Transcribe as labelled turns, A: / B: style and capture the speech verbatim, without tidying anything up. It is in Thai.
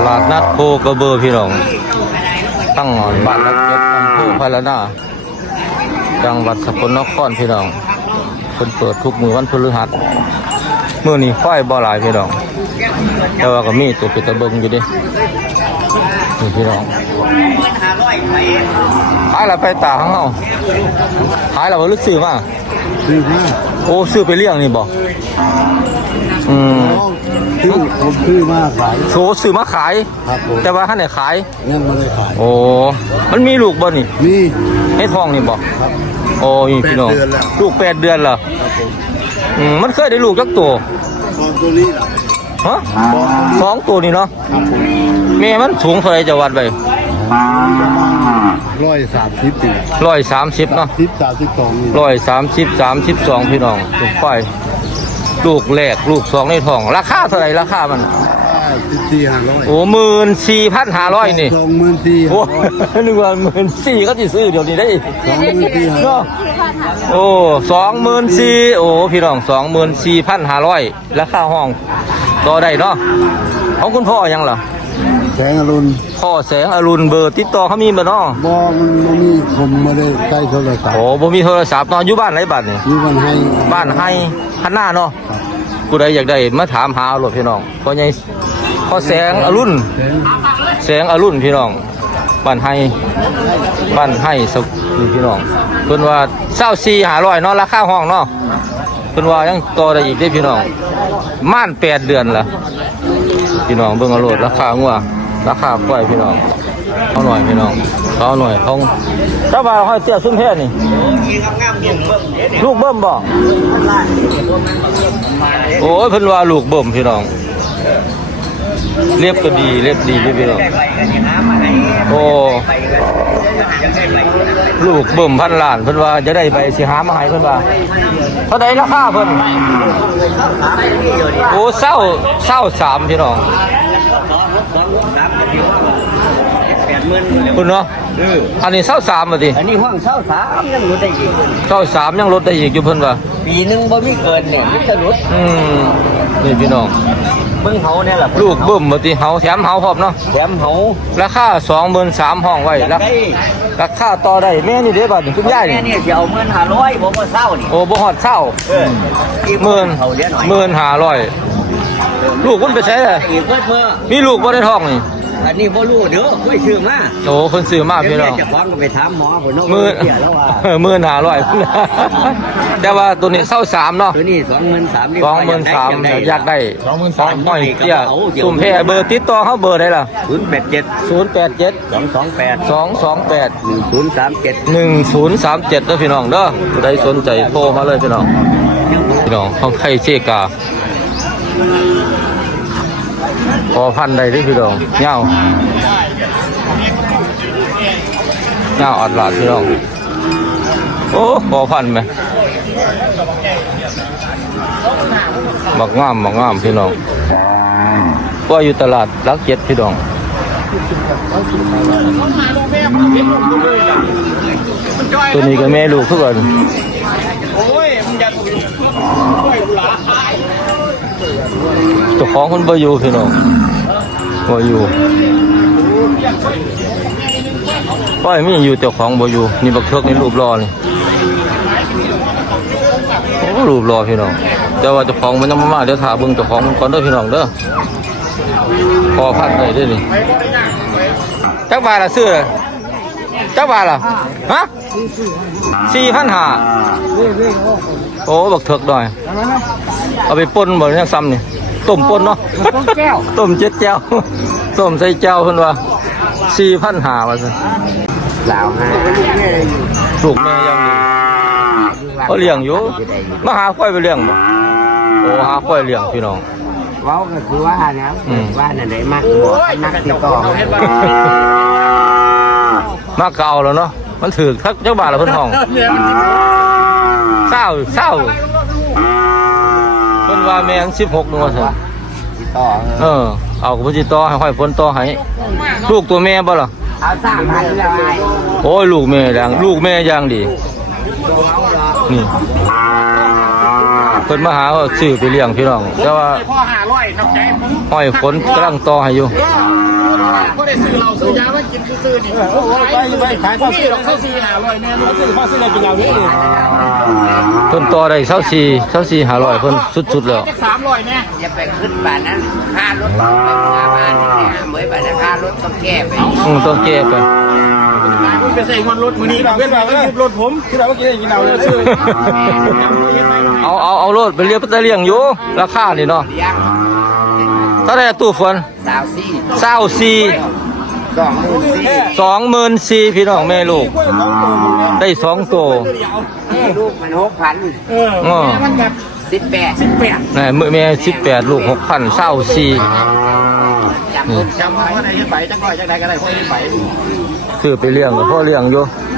A: ลาดนัดโคกระเบอร์พี่น้องตั้งบ้านรักเก็ดอำเภอพารานาจังหวัดสกลนครพี่น้องคนเปิดทุกมือวันพฤหัสมื้อนี้ควายบ่หลายพี่น้องแต่ว่าก็มีตัวเป็นตะเบิงอยู่ดินี่พี่น้องขายแล้วไปตาข้างเฮาขายแล้วบ่รู้ซื้อมา
B: ซื้อมา
A: โอ้ซื้อไปเลี้ยงนี่บ่อืม
B: ซื้อผมซื้อมาขาย
A: โซซื้อมาขาย
B: ครับผม
A: แต่ว่าท่านไหนขาย
B: ยังไม่ได้ขาย
A: โอ้มันมีลูกบ่นี่
B: มี
A: ให้ทองนี่บ่
B: ครับ
A: โอ้ยพี่น้องลูกแปดเดือนเหรอ
B: ครับผม
A: อืมมันเคยได้ลูกจักตัว
B: ตอนตัวนี้ล่ะ
A: ฮะสองตัวนี่เนาะ
B: ครับผม
A: แม่มันสูงเท่าไรจะวัดไป
B: ร้อยสามสิบปี
A: ร้อยสามสิบเนาะ
B: สิบสามสิบสอง
A: ร้อยสามสิบสามสิบสองพี่น้องถูกไปลูกแรกลูกสองในท้องราคาเท่าไรราคามัน
B: สิบสี่ห้าร้อย
A: โอ้หมื่นสี่พันห้าร้อยนี่
B: สองหมื่นสี่
A: โอ้นึกว่าหมื่นสี่ก็จะซื้อเดี๋ยวนี้ได้
B: สองหมื่นสี่
A: เนาะโอ้สองหมื่นสี่โอ้พี่น้องสองหมื่นสี่พันห้าร้อยราคาห้องต่อได้เนาะของคุณพ่อยังเหรอ
B: แสงอรุณ
A: พ่อแสงอรุณเบอร์ติดต่อเขามีบ่เนาะ
B: บ่มันบ่มีผมไม่ได้ใช้โทรศัพท์
A: โอ้บ่มีโทรศัพท์เนาะอยู่บ้านไหนบ้านนี่
B: อยู่บ้านให้
A: บ้านให้พันหน้าเนาะผู้ใดอยากได้มาถามหาเอาโลดพี่น้องพ่อใหญ่พ่อแสงอรุณแสงอรุณพี่น้องบ้านให้บ้านให้สักนี่พี่น้องเพิ่นว่าเศร้าสี่ห้าร้อยเนาะราคาห้องเนาะเพิ่นว่ายังต่อได้อีกได้พี่น้องม่านแปดเดือนละพี่น้องเบิ่งเอาโลดราคางัวราคาปล่อยพี่น้องเอาหน่อยพี่น้องเอาหน่อยเขาถ้าว่าเราให้เตี้ยซุ้มแพนี่ลูกเบิ่มบ่โอ้ยเพิ่นว่าลูกเบิ่มพี่น้องเรียบก็ดีเรียบดีพี่น้องโอ้ลูกเบิ่มพันล้านเพิ่นว่าจะได้ไปสิหามาให้เพิ่นว่าเท่าใดราคาเพิ่นโอ้เศร้าเศร้าสามพี่น้องคุณเนาะอันนี้เศร้าสามมาดิ
C: อันนี้ห้องเศร้าสามยังลดได้อีก
A: เศร้าสามยังลดได้อีกอยู่เพิ่นว่า
C: ปีหนึ่งบ่มีเกินเนี่ยมิจะลด
A: อืมนี่พี่น้อง
C: เบิ่งเฮาเนี่ยแหละ
A: ลูกเบิ่มมาดิเฮาแถมเฮาพร้อมเนาะ
C: แถมเฮา
A: ราคาสองหมื่นสามห้องไว้ราคาราคาต่อได้แม่นี่เด้บัดคุณยายนี่
C: แม่นี่สิเอาหมื่นห้าร้อยบ่บ่เศร้านี่
A: โอ้บ่ฮอดเศร้า
C: เออ
A: หมื่นหมื่นห้าร้อยลูกคุณไปใช้เลยมีลูกบ่ได้ท้องนี่
C: อันนี้บ่รู้เด้อค่อยซื้อมา
A: โอ้คนซื้อมาพี่น้อง
C: จะฟ้องก็ไปถามหมอพุ่นเนาะ
A: มื้อหมื่นห้าร้อยแต่ว่าตัวนี้เศร้าสามเนาะ
C: ตัวนี้สองหมื่นสาม
A: สองหมื่นสามอยากได้สองหมื่นสามห้อยเตี้ยซุ่มแพเบอร์ติดต่อเฮาเบอร์ได้ล่ะ
C: ศูนย์แปดเจ็ด
A: ศูนย์แปดเจ็ด
C: สองสองแปด
A: สองสองแปด
C: หนึ่งศูนย์สามเจ็ด
A: หนึ่งศูนย์สามเจ็ดเด้อพี่น้องเด้อผู้ใดสนใจโทรมาเลยพี่น้องพี่น้องของไข่เชกาพอพันใดด้วยพี่น้องเงาเงาอัดหลาดพี่น้องโอ้พอพันไหมบักงามบักงามพี่น้องว่าอยู่ตลาดรักเจ็ดพี่น้องตัวนี้ก็แม่ลูกทุกคนเจ้าของคนบ่อยู่พี่น้องบ่อยู่ว่าไม่อยู่เจ้าของบ่อยู่นี่บักเทือกนี่รูปรอนี่โอ้รูปรอพี่น้องแต่ว่าเจ้าของมันยังมาเดี๋ยวถามเบิ่งเจ้าของมันก่อนเด้อพี่น้องเด้อพอพันได้ด้วยนี่จักบาทละซื้อจักบาทละฮะสี่พันห้าโอ้บักเทือกหน่อยเอาไปป่นบ่ยังซ้ำนี่ต้มป่นเนาะต้มเจ็ดแก้วต้มใส่แก้วเพิ่นว่าสี่พันห้าว่าซั่น
C: ลาวให้
A: ลูกแม่ยังอยู่เขาเลี้ยงอยู่มาหาควายไปเลี้ยงบ่โอ้หาควายเลี้ยงพี่น้อง
C: เว้าก็คือว่าเนี่ยว่านั่นได้มากบ่มักติดต่อ
A: มาเก่าแล้วเนาะมันถือทักเจ้าบ้านละเพิ่นห้องเศร้าเศร้าเพิ่นว่าแม่นสิบหกนึงว่าซั่น
C: ต่อ
A: เออเอากับจิต่อให้ค่อยฝนต่อให้ลูกตัวแม่บ่ล่ะ
C: เอาสามพันแล้วไอ้
A: โอ้ยลูกแม่ดังลูกแม่ย่างดีนี่เพิ่นมาหาว่าซื้อไปเลี้ยงพี่น้องแต่ว่าห้อยฝนกำลังต่อให้อยู่
D: ก็ได้ซื้อเราซื้อยามากินซื้อนี่ไปไปขายข้าวซื้อหรอกข้าวซื้อหาลอยแม่รู้ซื้อข้าวซื้อเรากินเรานี่
A: เพิ่นต่อได้เช้าสี่เช้าสี่ห้าร้อยเพิ่นสุดๆแล้ว
D: สามลอยแม่
C: อย่าไปขึ้นบ้านนั้นค่ารถไปหาบ้านนี่เหมือนบ้านค่ารถต้องแก้ไป
A: อืมต้องแก้ไป
D: คุณไปใส่วันรถมือนี้เพื่อนมาก็ยืมรถผมคือเราเมื่อกี้กินเราเลยซื้อ
A: เอาเอาเอารถไปเลี้ยงไปเลี้ยงอยู่ราคานี่เนาะ
C: เลี้ยง
A: เท่าไหร่ตู้ฝน
C: สาวซี่
A: เศร้าสี่
C: สองหมื่นสี่
A: สองหมื่นสี่พี่น้องแม่ลูกได้สองตัว
C: ลูกมันหกพัน
D: เออ
A: อ๋อ
D: มันแบบ
C: สิบแปด
D: สิบแปด
A: นี่มือแม่สิบแปดลูกหกพันเศร้าสี่
C: จำคน
D: จำว่าไหนจะไปจังก้อยจังใดก็ได้ค่อยไป
A: ซื้อไปเลี้ยงกับพ่อเลี้ยงอยู่
C: เ